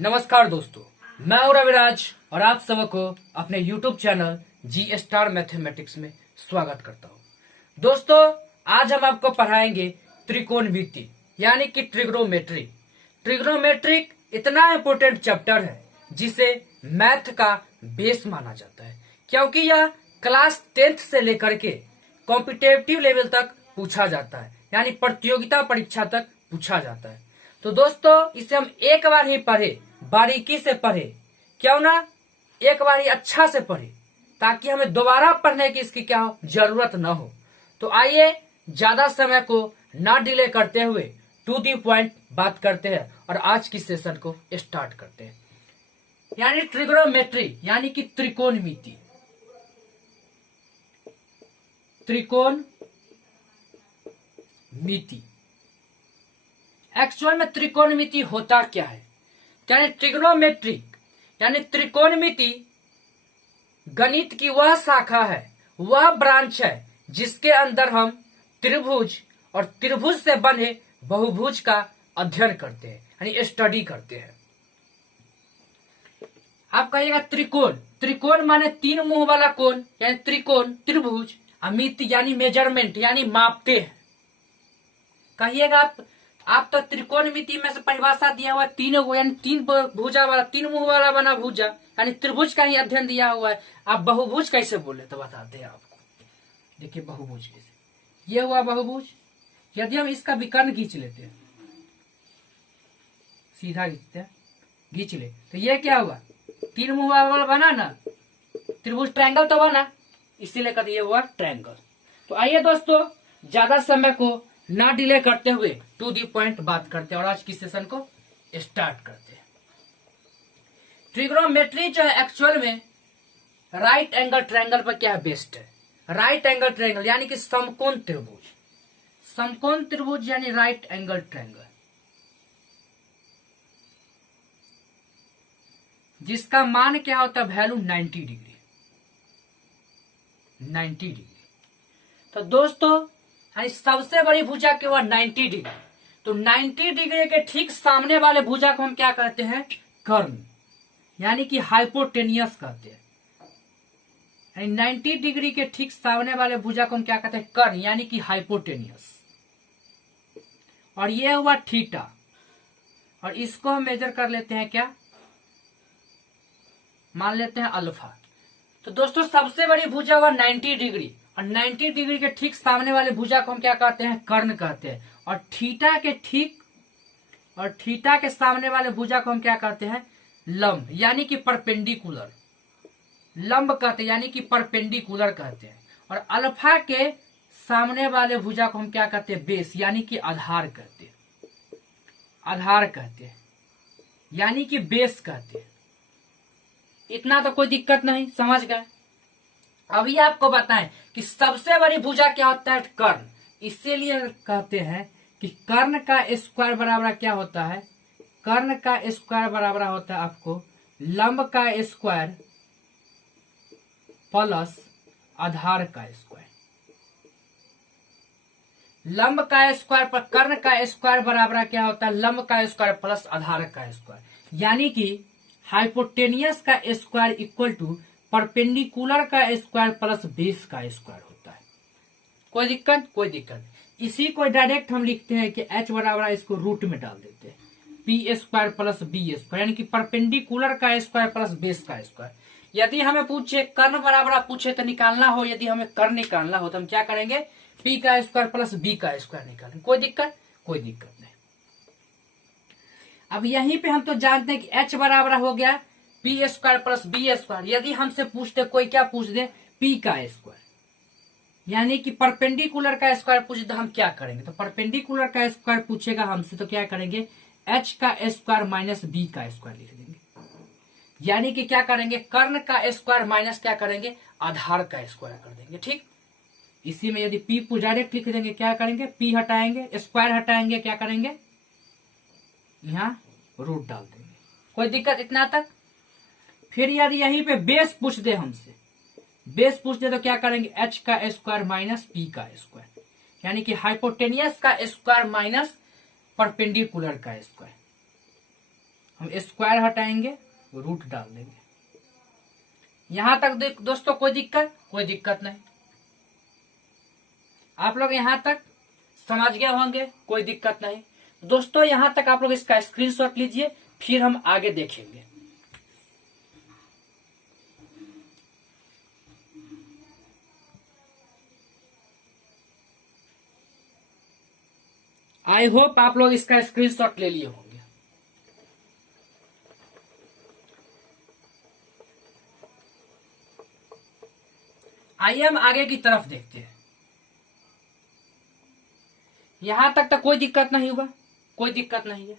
नमस्कार दोस्तों, मैं हूं रविराज और आप सबको अपने YouTube चैनल जी स्टार मैथमेटिक्स में स्वागत करता हूं। दोस्तों, आज हम आपको पढ़ाएंगे त्रिकोणमिति यानी कि ट्रिग्नोमेट्री। ट्रिग्नोमेट्रिक इतना इम्पोर्टेंट चैप्टर है जिसे मैथ का बेस माना जाता है, क्योंकि यह क्लास 10th से लेकर के कॉम्पिटिटिव लेवल तक पूछा जाता है, यानी प्रतियोगिता परीक्षा तक पूछा जाता है। तो दोस्तों, इसे हम एक बार ही पढ़े, बारीकी से पढ़े, क्यों ना एक बार ही अच्छा से पढ़े, ताकि हमें दोबारा पढ़ने की इसकी क्या हो जरूरत न हो। तो आइए ज्यादा समय को ना डिले करते हुए टू दी पॉइंट बात करते हैं और आज की सेशन को स्टार्ट करते हैं। यानी ट्रिग्नोमेट्री यानी कि त्रिकोणमिति। त्रिकोणमिति एक्चुअल में त्रिकोणमिति होता क्या है? यानी ट्रिग्नोमेट्रिक यानी त्रिकोणमिति गणित की वह शाखा है, वह ब्रांच है जिसके अंदर हम त्रिभुज और त्रिभुज से बने बहुभुज का अध्ययन करते हैं, यानी स्टडी करते हैं। आप कहिएगा त्रिकोण, त्रिकोण माने तीन मुंह वाला कोण, यानी त्रिकोण त्रिभुज। मिति यानी मेजरमेंट यानी मापते हैं। कहिएगा आप तो त्रिकोणमिति में से परिभाषा दिया हुआ है तीन, यानी तीन भुजा वाला, तीन मुंह वाला बना भुजा, यानी त्रिभुज का ही अध्ययन दिया हुआ है। आप बहुभुज कैसे बोले तो बताते हैं आपको। देखिए बहुभुज कैसे, ये हुआ बहुभुज। यदि हम इसका विकर्ण खींच लेते हैं, सीधा खींचते हैं, खींच ले, तो ये क्या हुआ? तीन मुंह वाला बना ना, त्रिभुज ट्रायंगल तो बना, इसीलिए कहते ये हुआ ट्रायंगल। तो आइए दोस्तों, ज्यादा समय को ना डिले करते हुए टू दी पॉइंट बात करते हैं और आज की सेशन को स्टार्ट करते हैं। ट्रिग्नोमेट्री जो है एक्चुअल में राइट एंगल ट्रायंगल पर क्या है बेस्ड है। राइट एंगल ट्रायंगल यानी कि समकोण त्रिभुज, समकोण त्रिभुज यानी राइट एंगल ट्रायंगल, जिसका मान क्या होता है? Value 90 degree, 90 degree. तो दोस्तों, सबसे बड़ी भुजा के वह 90 डिग्री, तो 90 डिग्री के ठीक सामने वाले भुजा को हम क्या कहते हैं? कर्ण, यानी कि हाइपोटेनियस कहते हैं। 90 डिग्री के ठीक सामने वाले भुजा को हम क्या कहते हैं? कर्ण, यानी कि हाइपोटेनियस। और ये हुआ थीटा, और इसको हम मेजर कर लेते हैं क्या? मान लेते हैं अल्फा। तो दोस्तों, सबसे बड़ी भुजा हुआ 90 डिग्री, और 90 डिग्री के ठीक सामने वाले भुजा को हम क्या कहते हैं? कर्ण कहते हैं। और थीटा के सामने वाले भुजा को हम क्या कहते हैं? लंब, यानी कि परपेंडिकुलर। लंब कहते हैं, यानी कि परपेंडिकुलर कहते हैं। और अल्फा के सामने वाले भुजा को हम क्या कहते हैं? बेस, यानी कि आधार कहते हैं। आधार कहते हैं, यानी कि बेस कहते हैं। इतना तो कोई दिक्कत नहीं, समझ गए। अभी आपको बताएं कि सबसे बड़ी भुजा क्या होता है? कर्ण। इसीलिए कहते हैं कि कर्ण का स्क्वायर बराबर क्या होता है? कर्ण का स्क्वायर बराबर होता है आपको लंब का स्क्वायर प्लस आधार का स्क्वायर। लंब का स्क्वायर पर कर्ण का स्क्वायर बराबर क्या होता है? लंब का स्क्वायर प्लस आधार का स्क्वायर, यानी कि हाइपोटेनियस का स्क्वायर इक्वल टू परपेंडिकुलर का स्क्वायर प्लस बेस का स्क्वायर होता है। कोई दिक्कत? कोई दिक्कत। इसी को डायरेक्ट हम लिखते हैं कि h बराबर, इसको रूट में डाल देते हैं, P square plus B square, यानी कि परपेंडिकुलर का स्क्वायर प्लस बेस का स्क्वायर। यदि हमें पूछे कर्ण बराबर पूछे तो निकालना हो, यदि हमें कर्ण निकालना हो तो हम क्या करेंगे? पी का स्क्वायर प्लस बी का स्क्वायर निकालेंगे। कोई दिक्कत? कोई दिक्कत नहीं। अब यहीं पे हम तो जानते हैं कि h बराबर हो गया P square plus B square. यदि हमसे पूछते, कोई क्या पूछ दे? पी का स्क्वायर, यानी कि परपेंडिकुलर का स्क्वायर पूछे तो हम क्या करेंगे? तो परपेंडिकुलर का स्क्वायर पूछेगा हमसे तो क्या करेंगे? h का स्क्वायर माइनस बी का स्क्वायर लिख देंगे, यानी कि क्या करेंगे? कर्ण का स्क्वायर माइनस क्या करेंगे? आधार का स्क्वायर कर देंगे। ठीक, इसी में यदि पी को डायरेक्ट लिख देंगे, क्या करेंगे? पी हटाएंगे, स्क्वायर हटाएंगे, क्या करेंगे? यहाँ रूट डाल देंगे। कोई दिक्कत इतना तक? फिर यदि यहीं पे बेस पूछ दे हमसे, बेस पूछ दे तो क्या करेंगे? h का स्क्वायर माइनस p का स्क्वायर, यानी कि हाइपोटेनियस का स्क्वायर माइनस परपेंडिकुलर का स्क्वायर। हम स्क्वायर हटाएंगे, रूट डाल देंगे। यहां तक दोस्तों कोई दिक्कत नहीं। आप लोग यहां तक समझ गए होंगे, कोई दिक्कत नहीं। दोस्तों यहां तक आप लोग इसका स्क्रीनशॉट लीजिए, फिर हम आगे देखेंगे। आई होप आप लोग इसका स्क्रीनशॉट ले लिए होंगे। आइए हम आगे की तरफ देखते हैं। यहां तक तो कोई दिक्कत नहीं हुआ, कोई दिक्कत नहीं है।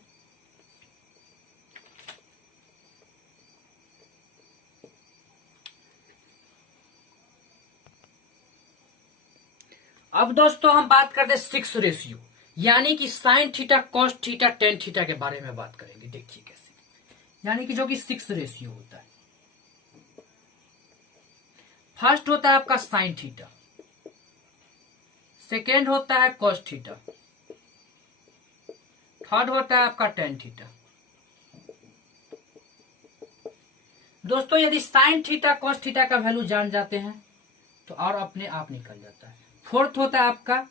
अब दोस्तों हम बात करते हैं 6 रेशियो, यानी कि sine theta, cos theta, tan theta के बारे में बात करेंगे। देखिए कैसे, यानी कि जो कि 6 रेशियो होता है। फर्स्ट होता है आपका साइन थीटा, सेकेंड होता है कॉस थीटा, थर्ड होता है आपका टेन थीटा। दोस्तों यदि साइन थीटा कॉस थीटा का वैल्यू जान जाते हैं तो और अपने आप निकल जाता है। फोर्थ होता है आपका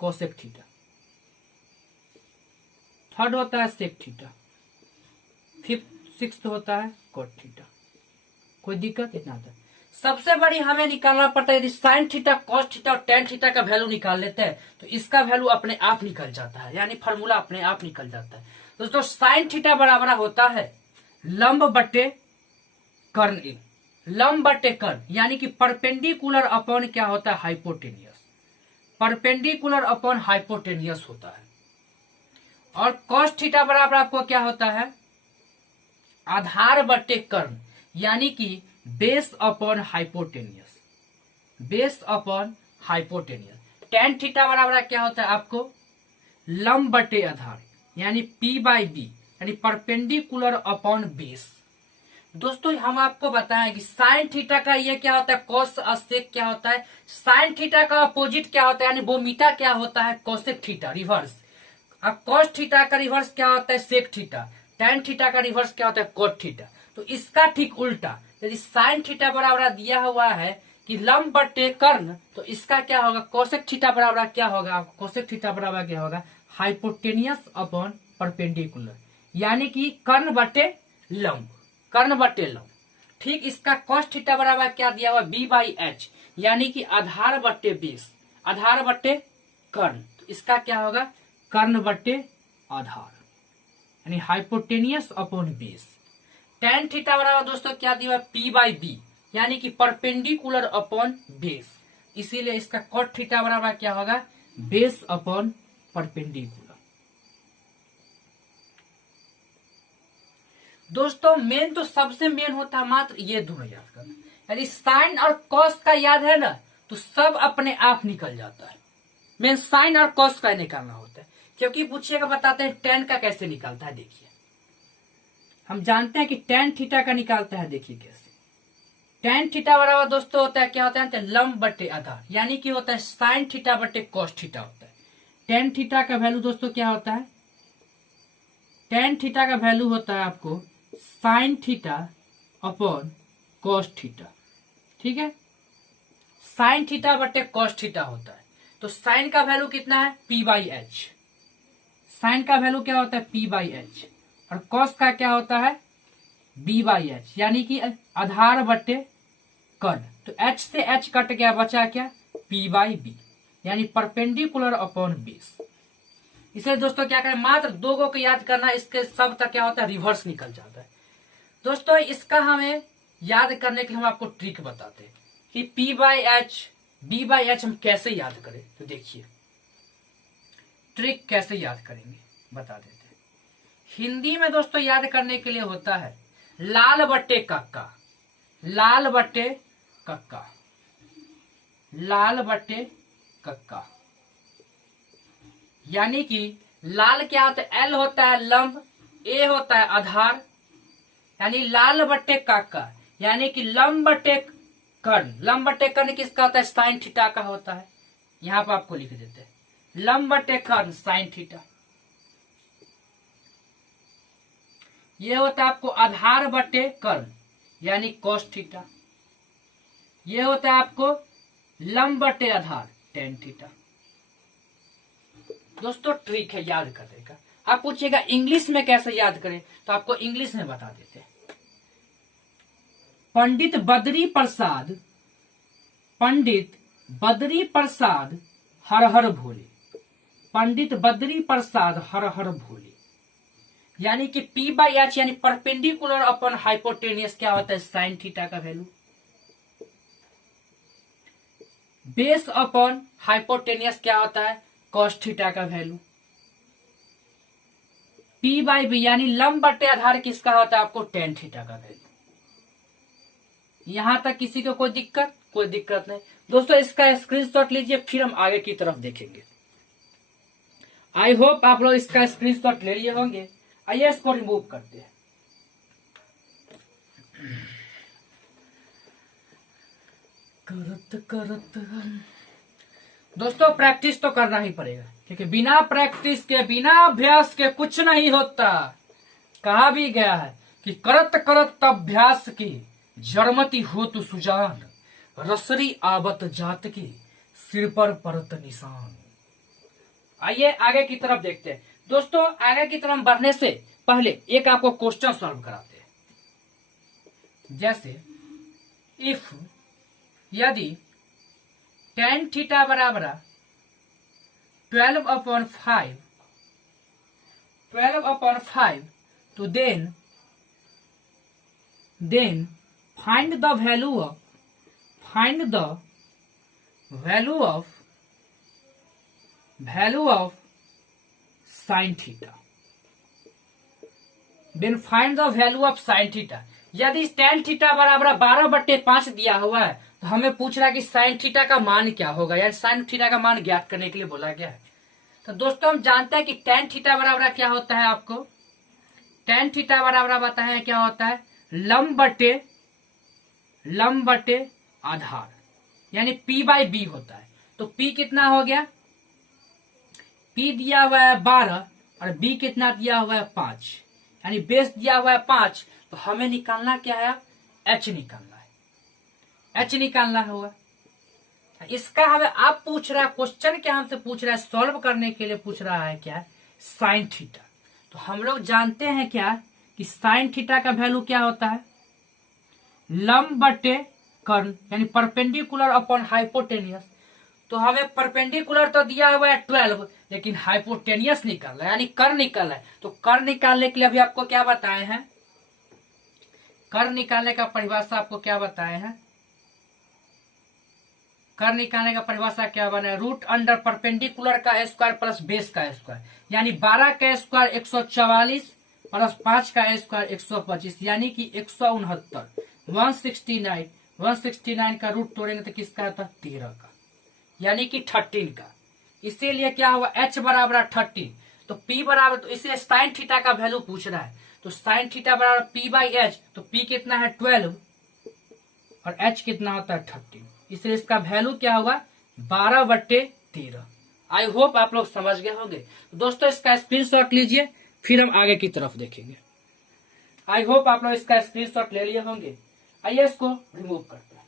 कोसेक थीटा, थर्ड होता है सेक थीटा, फिफ्थ सिक्स्थ होता है कोट थीटा। कोई दिक्कत? इतना था। सबसे बड़ी हमें निकालना पड़ता है, यदि साइन थीटा कॉस थीटा और टेन थीटा का वैल्यू निकाल लेते हैं तो इसका वैल्यू अपने आप निकल जाता है, यानी फार्मूला अपने आप निकल जाता है। दोस्तों साइन थीटा बराबर होता है लंब बटे कर्ण ए, लंब बटे कर्ण, यानी कि परपेंडिकुलर अपॉन क्या होता है, हाइपोटेनियस। परपेंडिकुलर अपॉन हाइपोटेनियस होता है। और कॉस थीटा बराबर आपको क्या होता है, आधार बटे कर्ण, यानी कि base upon hypotenuse, base upon hypotenuse. Tan theta बराबर क्या होता है आपको, लंब बटे आधार, यानी P बाई बी, यानी परपेंडिकुलर अपॉन बेस। दोस्तों हम आपको बताएं कि साइन थीटा का ये क्या होता है, कॉस सेक क्या होता है। साइन थीटा का अपोजिट क्या होता है, यानी बोमीटा क्या होता है, कोसेक थीटा रिवर्स। अब कॉस थीटा का रिवर्स क्या होता है, सेक थीटा। टेन थीटा का रिवर्स क्या होता है, कोट थीटा। तो इसका ठीक उल्टा, यदि साइन थीटा बराबर दिया हुआ है कि लंब बटे कर्ण, तो इसका क्या होगा, कोसेक थीटा बराबर क्या होगा, कोसेक थीटा बराबर क्या होगा, हाइपोटेनियस अपॉन परपेंडिकुलर, यानी कि कर्ण बटे लंब, कर्ण बटे लंब। ठीक इसका कॉस थीटा बराबर क्या दिया हुआ, बी बाई एच, यानी कि आधार बटे बेस, आधार बटे कर्ण। तो इसका क्या होगा, कर्ण बटे आधार, यानी hypotenuse upon base. Tan theta बराबर दोस्तों क्या दिया हुआ, पी बाई बी, यानी कि परपेंडिकुलर अपॉन बेस। इसीलिए इसका कॉट थीटा बराबर क्या होगा, बेस अपॉन परपेंडिकुलर। दोस्तों मेन तो सबसे मेन होता है मात्र ये दोनों याद करना। यदि साइन और कॉस का याद है ना तो सब अपने आप निकल जाता है। मेन साइन और कॉस का निकालना होता है, क्योंकि पूछिएगा बताते हैं टेन का कैसे निकालता है। देखिए हम जानते हैं कि टेन थीटा का निकालता है। देखिए कैसे, टेन थीटा बराबर दोस्तों होता है क्या होता है, लंब बटे आधार, यानी कि होता है साइन थीटा बटे कॉस थीटा होता है। टेन थीटा का वैल्यू दोस्तों क्या होता है, टेन थीटा का वैल्यू होता है आपको sine theta upon cos theta. ठीक है, साइन थीटा बटे कॉस थीटा होता है। तो साइन का वैल्यू कितना है, पी बाई एच, साइन का वैल्यू क्या होता है, पी बाई एच, और कॉस का क्या होता है, बी बाई एच, यानी कि आधार बटे कर्ण। तो एच से एच कट गया, बचा क्या, पी बाई बी, यानी परपेंडिकुलर अपॉन बेस। इसलिए दोस्तों क्या करें, मात्र दो को याद करना, इसके सब तक क्या होता है, रिवर्स निकल जाता है। दोस्तों इसका हमें याद करने के लिए हम आपको ट्रिक बताते हैं कि P by H, B by H हम कैसे याद करें। तो देखिए ट्रिक कैसे याद करेंगे बता देते हैं। हिंदी में दोस्तों याद करने के लिए होता है लाल बट्टे कक्का, लाल बट्टे कक्का, लाल बट्टे कक्का, यानी कि लाल क्या होता है, एल होता है लंब, ए होता है आधार, यानी लाल बट्टे काका, यानी कि लंब बट्टे कर्ण। लंब बट्टे कर्ण किसका होता है, साइन थीटा का होता है। यहां पर आपको लिख देते हैं लंब बट्टे कर्ण साइन थीटा। ये होता है आपको आधार बटे कर्ण यानी कॉस थीटा। ये होता है आपको लंब बटे आधार टेन थीटा। दोस्तों ट्रिक है याद करने का। आप पूछिएगा इंग्लिश में कैसे याद करें, तो आपको इंग्लिश में बता देते हैं। पंडित बद्री प्रसाद हर हर भोले। पंडित बद्री प्रसाद हर हर भोले यानी कि P बाई एच यानी परपेंडिकुलर अपॉन हाइपोटेनियस क्या होता है, साइन थीटा का वैल्यू। बेस अपॉन हाइपोटेनियस क्या होता है, कॉस थीटा का वैल्यू। P बाई बी यानी लंब बटे आधार किसका होता है, आपको टेन थीटा का वैल्यू। यहां तक किसी को कोई दिक्कत नहीं। दोस्तों इसका स्क्रीनशॉट लीजिए, फिर हम आगे की तरफ देखेंगे। आई होप आप लोग इसका स्क्रीनशॉट ले लिए होंगे। आइए इसको रिमूव करते हैं। करत दोस्तों प्रैक्टिस तो करना ही पड़ेगा, क्योंकि बिना प्रैक्टिस के बिना अभ्यास के कुछ नहीं होता। कहा भी गया है कि करत करत अभ्यास की जड़मती हो तु सुजान, रसरी आवत जात की सिर पर परत निशान। आइए आगे की तरफ देखते हैं। दोस्तों आगे की तरफ बढ़ने से पहले एक आपको क्वेश्चन सॉल्व कराते हैं। जैसे इफ यदि tan थीटा बराबर 12/5 तो then find the value of sin theta। Then find the value of sine theta. यदि tan थीटा बराबर 12/5 दिया हुआ है तो हमें पूछ रहा है कि साइन थीटा का मान क्या होगा, यानी साइन थीटा का मान ज्ञात करने के लिए बोला गया है। तो दोस्तों हम जानते हैं कि tan थीटा बराबर क्या होता है, आपको tan थीटा बराबर बताया है क्या होता है, लंब बटे आधार यानी P बाई बी होता है। तो P कितना हो गया, P दिया हुआ है 12 और B कितना दिया हुआ है 5, यानी बेस दिया हुआ है 5। तो हमें निकालना क्या है, H निकालना है, H निकालना होगा। इसका हमें आप पूछ रहा है क्वेश्चन क्या हमसे पूछ रहा है, सॉल्व करने के लिए पूछ रहा है क्या, साइन थीटा। तो हम लोग जानते हैं क्या कि साइन थीटा का वैल्यू क्या होता है, लंब बटे कर्ण यानी परपेंडिकुलर अपॉन हाइपोटेनियस। तो हमें परपेंडिकुलर तो दिया हुआ है 12, लेकिन हाइपोटेनियस निकालना है यानी कर्ण निकालना है। तो कर्ण निकालने के लिए अभी आपको क्या बताए हैं, कर्ण निकालने का परिभाषा आपको क्या बताए हैं, कर्ण निकालने का परिभाषा क्या बना है, रूट अंडर परपेंडिकुलर का स्क्वायर प्लस बेस का स्क्वायर, यानी 12 का स्क्वायर 144 प्लस 5 का स्क्वायर 125 यानी कि 169। 169 का रूट तोड़ेंगे तो किसका आता है, 13 का यानी कि 13 का। इसीलिए क्या हुआ, H बराबर 13। तो P बराबर, तो इसे साइन थीटा का वैल्यू पूछ रहा है। तो साइन थीटा बराबर P बाई एच, तो P कितना है 12 और H कितना होता है 13। इसलिए इसका वैल्यू क्या होगा 12/13। आई होप आप लोग समझ गए होंगे। दोस्तों इसका स्क्रीनशॉट लीजिए, फिर हम आगे की तरफ देखेंगे। आई होप आप लोग इसका स्क्रीनशॉट ले लिए होंगे। आइए इसको रिमूव करते हैं।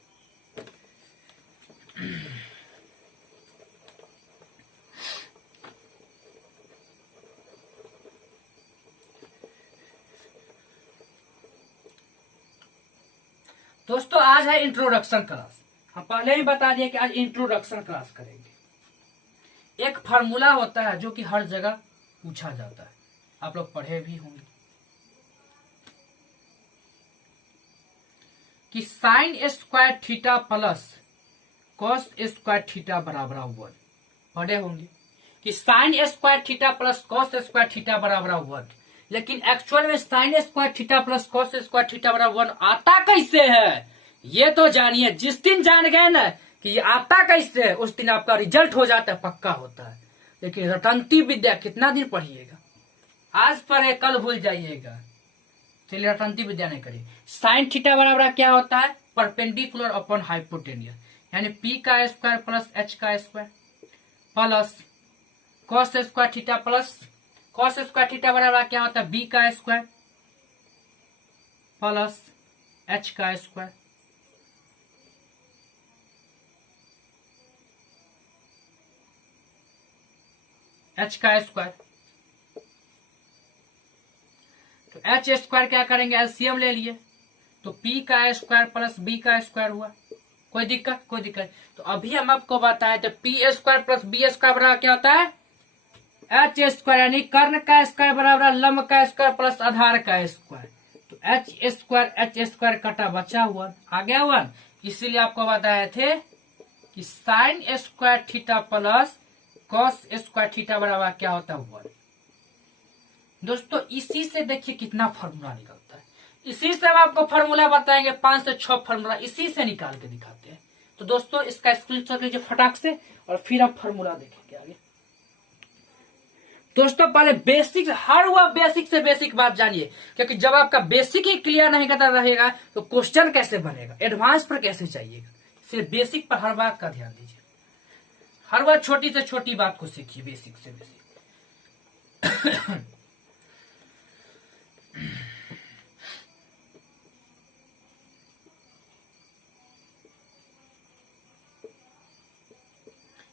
दोस्तों आज है इंट्रोडक्शन क्लास। हम पहले ही बता दिए कि आज इंट्रोडक्शन क्लास करेंगे। एक फार्मूला होता है जो कि हर जगह पूछा जाता है, आप लोग पढ़े भी होंगे, कि sine square theta plus cos square theta बराबर 1। पढ़े होंगे कि sine square theta plus cos square theta बराबर 1, लेकिन एक्चुअल में sign square theta plus cos square theta बराबर 1 आता कैसे है, ये तो जानिए। जिस दिन जान गए ना कि ये आता कैसे है, उस दिन आपका रिजल्ट हो जाता है, पक्का होता है। लेकिन रटंती विद्या कितना दिन पढ़िएगा, आज पढ़े कल भूल जाइएगा। चलिए रटंती विद्या नहीं करिए। साइन थीटा बराबर क्या होता है, परपेंडिकुलर अपॉन हाइपोटेनियस, यानी P का स्क्वायर प्लस H का square plus cos square theta plus cos square theta बराबर क्या होता है B का स्क्वायर प्लस एच का स्क्वायर, एच का स्क्वायर। तो एच स्क्वायर क्या करेंगे, एलसीएम ले लिए, तो पी का स्क्वायर प्लस बी का स्क्वायर हुआ। कोई दिक्कत, कोई दिक्कत। तो अभी हम आपको बताए तो P square plus B square बराबर क्या होता है, एच स्क्वायर, यानी कर्ण का स्क्वायर बराबर लंब का स्क्वायर प्लस आधार का स्क्वायर। तो एच स्क्वायर कटा बचा हुआ, आ गया हुआ। इसीलिए आपको बताए थे कि sine square theta plus cos square theta बराबर क्या होता है 1। दोस्तों इसी से देखिए कितना फॉर्मूला निकलता है। इसी से हम आपको फॉर्मूला बताएंगे, 5 से 6 फॉर्मूला इसी से निकाल के दिखाते हैं। तो दोस्तों इसका स्क्रीनशॉट लीजिए फटाक से, और फिर आप फॉर्मूला देखेंगे आगे। दोस्तों पहले बेसिक, हर वह बेसिक से बेसिक बात जानिए, क्योंकि जब आपका बेसिक ही क्लियर नहीं करता रहेगा तो क्वेश्चन कैसे बनेगा, एडवांस पर कैसे चाहिएगा। इसलिए बेसिक पर हर बात का ध्यान दीजिए, हर वह छोटी से छोटी बात को सीखिए बेसिक से बेसिक।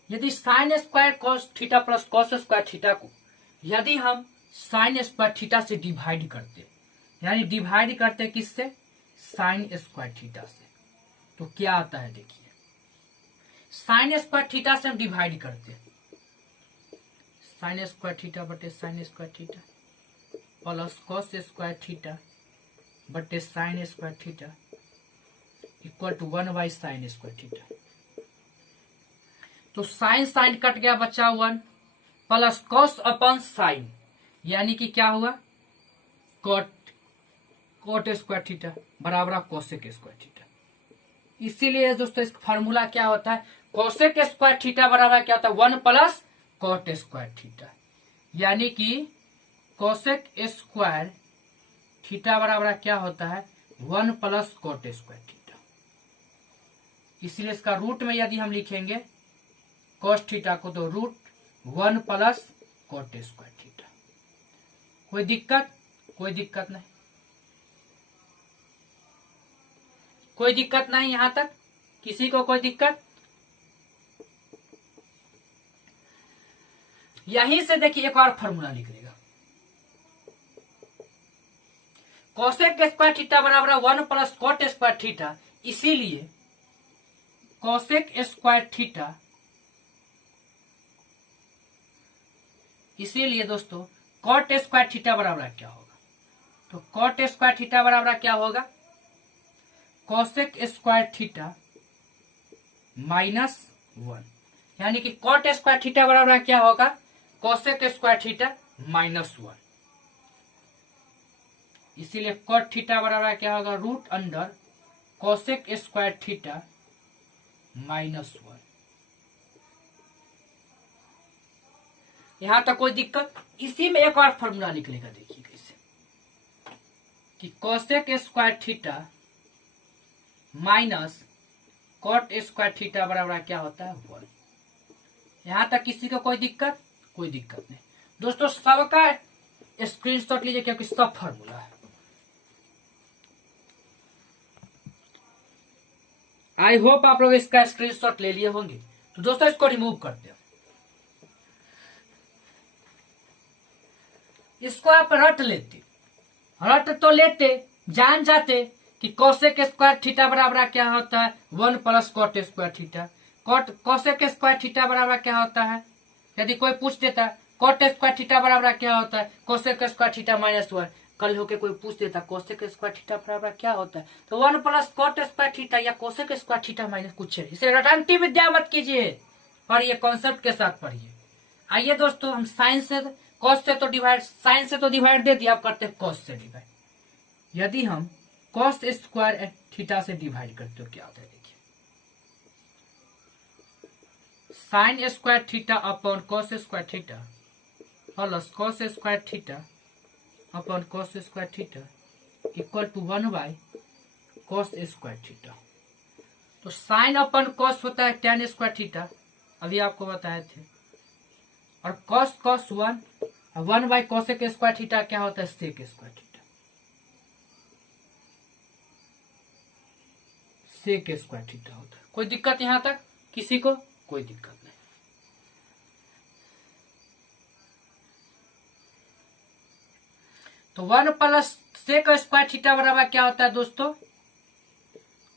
यदि sine square cos theta plus cos square theta को यदि हम साइन स्क्वायर थीटा से डिवाइड करते, यानी डिवाइड करते किससे, साइन स्क्वायर थीटा से, तो क्या आता है देखिए। साइन स्क्वायर थीटा से हम डिवाइड करते, साइन स्क्वायर थीटा बटे sine square theta plus cos square theta बटे sine square theta equal to 1 sine square theta. तो साइन साइन कट गया, बचा 1 प्लस कॉस अपॉन साइन, यानी कि क्या हुआ, कॉट स्क्वायर थीटा बराबर कोसेक स्क्वायर थीटा। इसीलिए दोस्तों इस फॉर्मूला क्या होता है, कोसेक स्क्वायर थीटा बराबर क्या होता है 1 प्लस कॉट स्क्वायर थीटा, यानी कि कोसेक स्क्वायर थीटा बराबर क्या होता है 1 प्लस कॉट स्क्वायर थीटा। इसलिए इसका रूट में यदि हम लिखेंगे कॉस थीटा को, तो root 1 plus cot square theta. कोई दिक्कत, कोई दिक्कत नहीं, कोई दिक्कत नहीं यहां तक, किसी को कोई दिक्कत। यहीं से देखिए एक और फॉर्मूला निकलेगा, कोसेक स्क्वायर थीटा बराबर 1 प्लस कॉट स्क्वायर थीटा। इसीलिए कोसेक स्क्वायर थीटा, इसीलिए दोस्तों कॉट स्क्वायर थीटा बराबर क्या होगा, तो कॉट स्क्वायर थीटा बराबर क्या होगा, कोसेक स्क्वायर थीटा -1, यानी कि कॉट स्क्वायर थीटा बराबर क्या होगा, कोसेक स्क्वायर थीटा -1। इसीलिए कॉट थीटा बराबर क्या होगा, root under cosec square theta -1। यहां तक कोई दिक्कत। इसी में एक और फॉर्मूला निकलेगा, देखिए कैसे, कि cosec square theta minus cot square theta बराबर क्या होता है 1। यहां तक किसी को कोई दिक्कत, कोई दिक्कत नहीं। दोस्तों सबका स्क्रीनशॉट लीजिए, क्योंकि सब फॉर्मूला है। आई होप आप लोग इसका स्क्रीनशॉट ले लिए होंगे। तो दोस्तों इसको रिमूव करते हैं, इसको आप रट लेते, रट तो लेते, जान जाते कि कोसेक स्क्वायर थीटा बराबर क्या होता है 1 plus cot square theta. Cosec square theta बराबर क्या होता है, यदि कोई पूछ देता कॉट स्क्वायर थीटा बराबर क्या होता है, कोसेक स्क्वायर थीटा -1। कल होके कोई पूछ देता कोसेक स्क्वायर थीटा बराबर क्या होता है, तो 1 प्लस कॉट स्क्वायर थीटा या कोसेक स्क्वायर थीटा माइनस कुछ है। इसे रटांती विद्या मत कीजिए, पढ़िए, कॉन्सेप्ट के साथ पढ़िए। आइए दोस्तों हम साइंस से, कॉस से तो डिवाइड, साइन से तो डिवाइड दे दिया, अब करते हैं कॉस से डिवाइड। यदि हम कॉस स्क्वायर थीटा से डिवाइड करते हो क्या होता है, देखिए sine square theta upon cos square theta plus cos square theta upon cos square theta equal to 1 cos square theta. तो साइन अपॉन कॉस होता है tan स्क्वायर थीटा, अभी आपको बताए थे, और कॉस 1 1 कॉसेक स्क्वायर थीटा क्या होता है sec square theta. Sec square theta होता है। कोई दिक्कत यहां तक किसी को? कोई दिक्कत नहीं। तो 1 प्लस सेक स्क्वायर थीटा बराबर क्या होता है दोस्तों?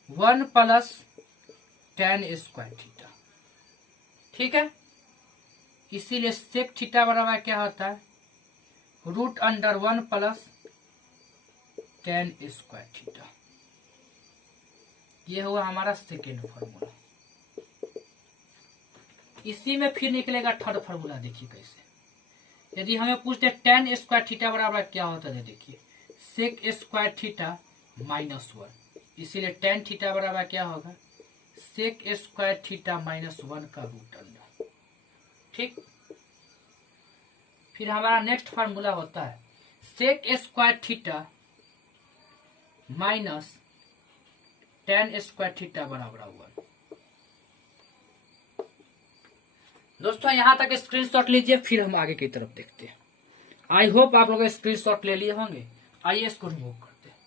1 प्लस tan स्क्वायर थीटा। ठीक है, इसीलिए सेक थीटा बराबर क्या होता है? Root under 1 plus tan square theta. ये हुआ हमारा सेकेंड फॉर्मूला। इसी में फिर निकलेगा थर्ड फॉर्मूला। देखिए कैसे, यदि हमें पूछते tan स्क्वायर थीटा बराबर क्या होता है, देखिए सेक स्क्वायर थीटा -1, इसीलिए tan थीटा बराबर क्या होगा? सेक स्क्वायर थीटा -1 का रूट अंडर। ठीक, फिर हमारा नेक्स्ट फार्मूला होता है sec square theta minus tan square theta बराबर 1। दोस्तों यहां तक स्क्रीनशॉट लीजिए, फिर हम आगे की तरफ देखते हैं। आई होप आप लोग स्क्रीनशॉट ले लिए होंगे। आइए इसको रिमूव करते हैं।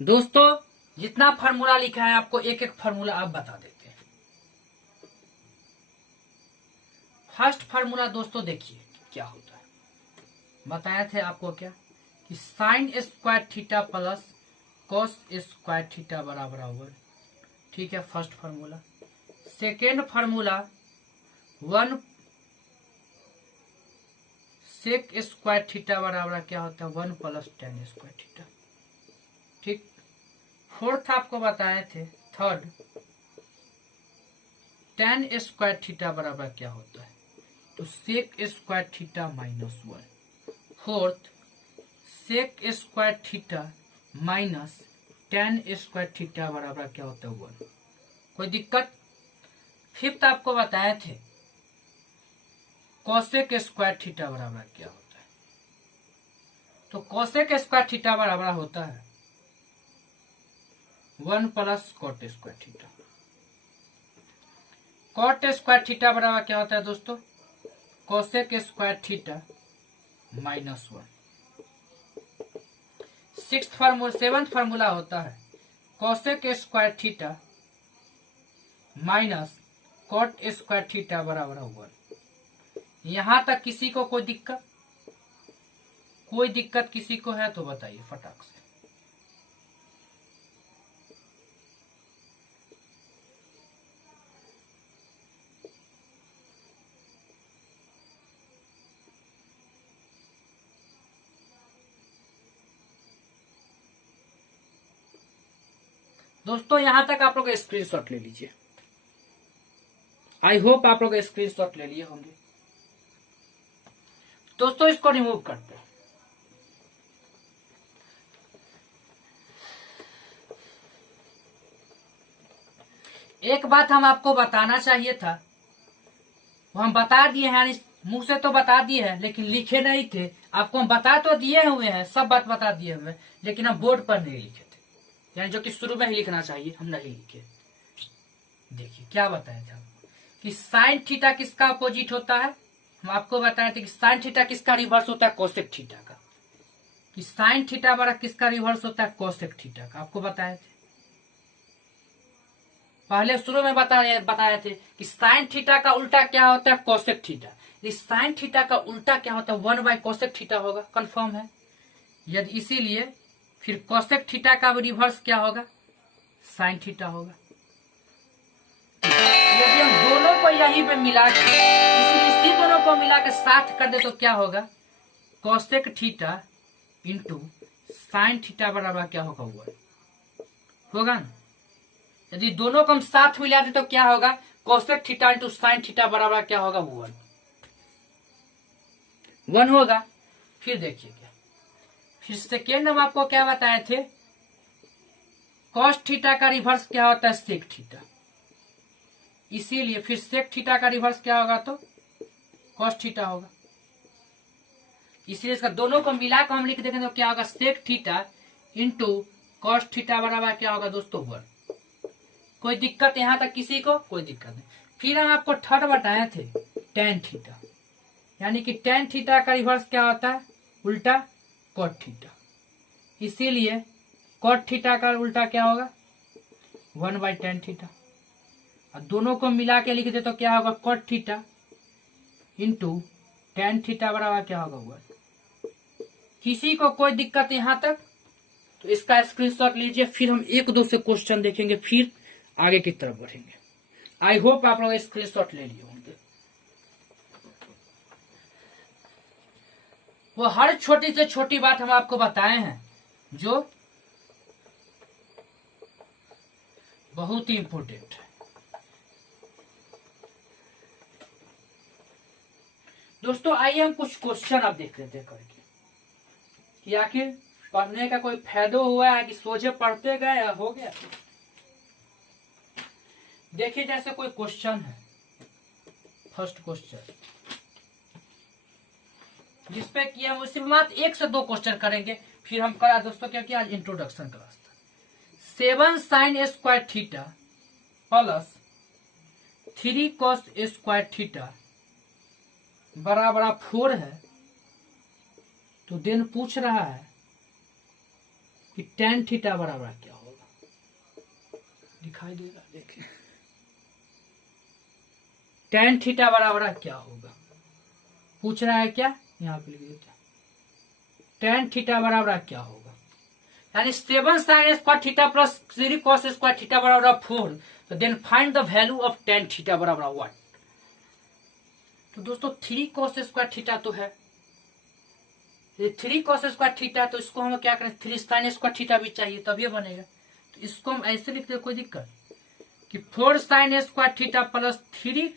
दोस्तों जितना फार्मूला लिखा है आपको एक एक फार्मूला आप बता देते हैं। फर्स्ट फार्मूला दोस्तों देखिए क्या होता है, बताए थे आपको क्या कि sine square theta plus cos square theta बराबर 1। ठीक है, first formula. Second formula 1 sec square theta बराबर क्या होता है? 1 प्लस tan स्क्वायर थीटा। ठीक, फोर्थ आपको बताए थे थर्ड tan स्क्वायर थीटा बराबर क्या होता है? तो sec square theta -1। Fourth sec square theta minus tan square theta बराबर क्या होता है? 1। कोई दिक्कत? फिफ्थ आपको बताए थे कॉसेक स्क्वायर थीटा बराबर क्या होता है? तो कॉसेक स्क्वायर थीटा बराबर होता है 1 plus cot square theta. Cot square theta बराबर क्या होता है दोस्तों? Cosec square theta -1। Seventh formula होता है cosec square theta minus cot square theta बराबर 1। यहां तक किसी को कोई दिक्कत? कोई दिक्कत किसी को है तो बताइए फटाक से। दोस्तों यहां तक आप लोग स्क्रीनशॉट ले लीजिए। आई होप आप लोग स्क्रीनशॉट ले लिए होंगे। दोस्तों इसको रिमूव करते हैं। एक बात हम आपको बताना चाहिए था, वो हम बता दिए हैं, यानी मुंह से तो बता दिए हैं लेकिन लिखे नहीं थे। आपको हम बता तो दिए हुए हैं, सब बात बता दिए हुए, लेकिन हम बोर्ड पर नहीं लिखे थे, यानी जो कि शुरू में ही लिखना चाहिए हम नहीं लिखे। देखिए क्या बताए थे आपको कि साइन थीटा किसका अपोजिट होता है? हम आपको बताए थे कि साइन थीटा किसका रिवर्स होता है? कोसेक थीटा का। कि साइन थीटा बड़ा किसका रिवर्स होता है? कोसेक थीटा का। आपको बताए थे, पहले शुरू में बताए थे कि साइन थीटा का उल्टा क्या होता है? Cosec theta. इस साइन थीटा का उल्टा क्या होता है? 1 कोसेक थीटा होगा। कंफर्म है? यदि इसीलिए फिर कोसेक थीटा का रिवर्स क्या होगा? साइन थीटा होगा। यदि हम दोनों को यहीं पे मिला के इसी दोनों को मिला के साथ कर दे तो क्या होगा? Cosec theta into sine theta बराबर क्या होगा? 1 होगा ना। यदि दोनों को हम साथ मिला दे तो क्या होगा? Cosec theta into sine theta बराबर क्या होगा? 1 होगा। फिर देखिए क्या, फिर सेकेंड हम आपको क्या बताए थे? कॉस थीटा का रिवर्स क्या होता है? Sec theta. इसीलिए फिर सेक थीटा का रिवर्स क्या होगा? तो कॉस थीटा होगा। इसलिए इसका दोनों को मिलाकर हम लिख देंगे तो क्या होगा? Sec theta into cos theta बराबर क्या होगा दोस्तों 1। कोई दिक्कत यहां तक किसी को? कोई दिक्कत नहीं। फिर हम आपको थर्ड बताए थे टेन थीटा, यानी कि टेन थीटा का रिवर्स क्या होता है? उल्टा कॉट थीटा। इसीलिए कॉट थीटा का उल्टा क्या होगा? 1/tan theta. और दोनों को मिला के लिख दे तो क्या होगा? Cot theta into tan theta बराबर क्या होगा 1। किसी को कोई दिक्कत यहां तक? तो इसका स्क्रीनशॉट लीजिए, फिर हम एक दो से क्वेश्चन देखेंगे, फिर आगे की तरफ बढ़ेंगे। आई होप आप लोग स्क्रीनशॉट ले लिए होंगे। वो हर छोटी से छोटी बात हम आपको बताए हैं जो बहुत ही इंपॉर्टेंट है। दोस्तों आइए हम कुछ क्वेश्चन अब देख लेते हैं करके कि आखिर पढ़ने का कोई फायदा हुआ है कि सोचे पढ़ते गए या हो गया। देखिए जैसे कोई क्वेश्चन है, फर्स्ट क्वेश्चन जिसपे कि हम सिर्फ मात्र 1 से 2 क्वेश्चन करेंगे, फिर हम करा दोस्तों क्या किया? आज इंट्रोडक्शन क्लास था। 7 sin square theta plus 3 cos square theta बराबर 4 है। तो देन पूछ रहा है कि tan थीटा बराबर क्या होगा। दिखाई देगा, देखिए tan थीटा बराबर क्या होगा पूछ रहा है। क्या यहाँ पे लिख देते हैं, tan थीटा बराबर क्या होगा, यानी 7 sin square theta plus 3 cos square theta बराबर 4। तो then find the value of tan theta बराबर 1। तो दोस्तों 3 cos स्क्वायर थीटा तो है, ये 3 cos स्क्वायर थीटा, तो इसको हम क्या करें? 3 sin स्क्वायर थीटा भी चाहिए तब ये बनेगा। तो इसको हम ऐसे लिखते हैं, कोई दिक्कत कि 4 sin square theta plus 3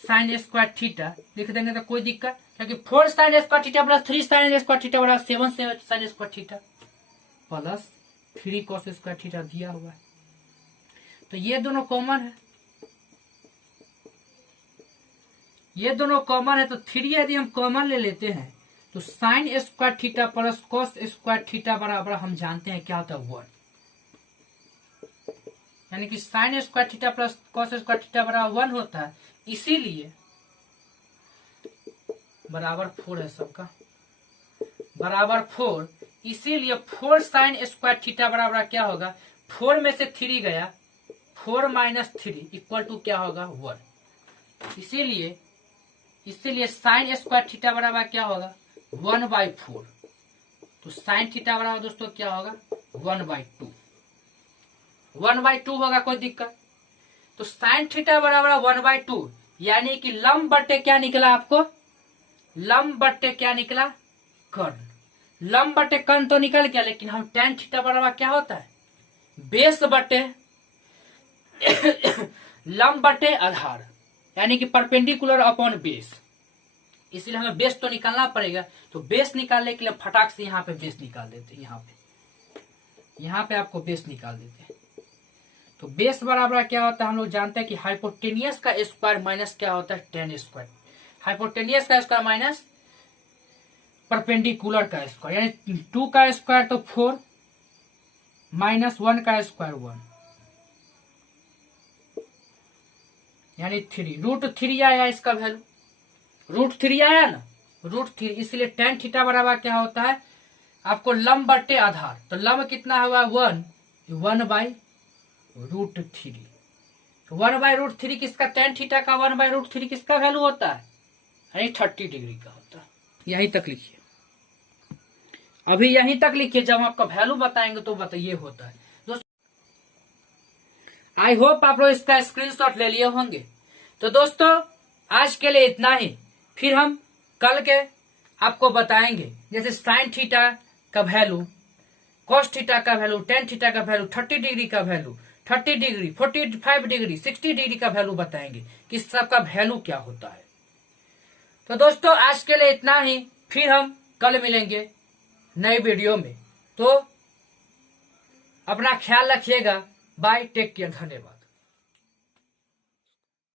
sin square theta लिख देंगे तो कोई दिक्कत, क्योंकि 4 sin square theta plus 3 sin square theta बराबर 7 sin square theta plus 3 cos square theta दिया हुआ है। तो ये दोनों कॉमन है, ये दोनों कॉमन है। तो 3 यदि हम कॉमन ले लेते हैं तो sign square theta plus cos square theta बराबर हम जानते हैं क्या होता है 1, यानी कि sine square theta plus cos square theta बराबर 1 होता है। इसीलिए बराबर 4 है, सबका बराबर 4। इसीलिए 4 साइन स्क्वायर थीटा बराबर क्या होगा? 4 में से 3 गया, 4 माइनस 3 इक्वल टू क्या होगा? 1। इसीलिए साइन स्क्वायर थीटा बराबर क्या होगा? 1/4। तो साइन थीटा बराबर दोस्तों क्या होगा? 1/2। 1/2 होगा, कोई दिक्कत? तो साइन थीटा बराबर 1/2, यानी कि लंब बट्टे क्या निकला आपको? लंब बट्टे क्या निकला? कर्ण। लंब बट्टे कर्ण तो निकल गया, लेकिन हम tan थीटा बराबर क्या होता है? बेस बट्टे लंब बट्टे आधार, यानी कि परपेंडिकुलर अपॉन बेस। इसलिए हमें बेस तो निकालना पड़ेगा। तो बेस निकालने के लिए फटाक से यहाँ पे बेस निकाल देते हैं। यहाँ पे आपको बेस निकाल देते हैं। तो बेस बराबर क्या होता है? हम लोग जानते हैं कि हाइपोटेनियस का स्क्वायर माइनस क्या होता है? tan square. हाइपोटेनियस का स्क्वायर माइनस परपेंडिकुलर का स्क्वायर, यानी 2 का स्क्वायर तो 4 माइनस 1 का स्क्वायर 1, यानी 3। √3 आया इसका वैल्यू, √3 आया ना, √3। इसलिए tan थीटा बराबर क्या होता है आपको? लंब बट्टे आधार। तो लंब कितना हुआ? 1 1/√3। 1/√3 किसका? tan थीटा का 1/√3 किसका वैल्यू होता है? यानी 30 डिग्री का होता है। यहीं तक लिखिए, अभी यहीं तक लिखिए, जब हम आपका वैल्यू बताएंगे तो बताइए होता है दोस्तों। आई होप आप लोग इसका स्क्रीनशॉट ले लिए होंगे। तो दोस्तों आज के लिए इतना ही, फिर हम कल के आपको बताएंगे जैसे साइन थीटा का वैल्यू, कॉस थीटा का वैल्यू, tan थीटा का वैल्यू, 30 डिग्री का वैल्यू, 30 डिग्री, 45 डिग्री, 60 डिग्री का वैल्यू बताएंगे कि सबका वैल्यू क्या होता है। तो दोस्तों आज के लिए इतना ही, फिर हम कल मिलेंगे नई वीडियो में। तो अपना ख्याल रखिएगा। बाय, टेक केयर, धन्यवाद।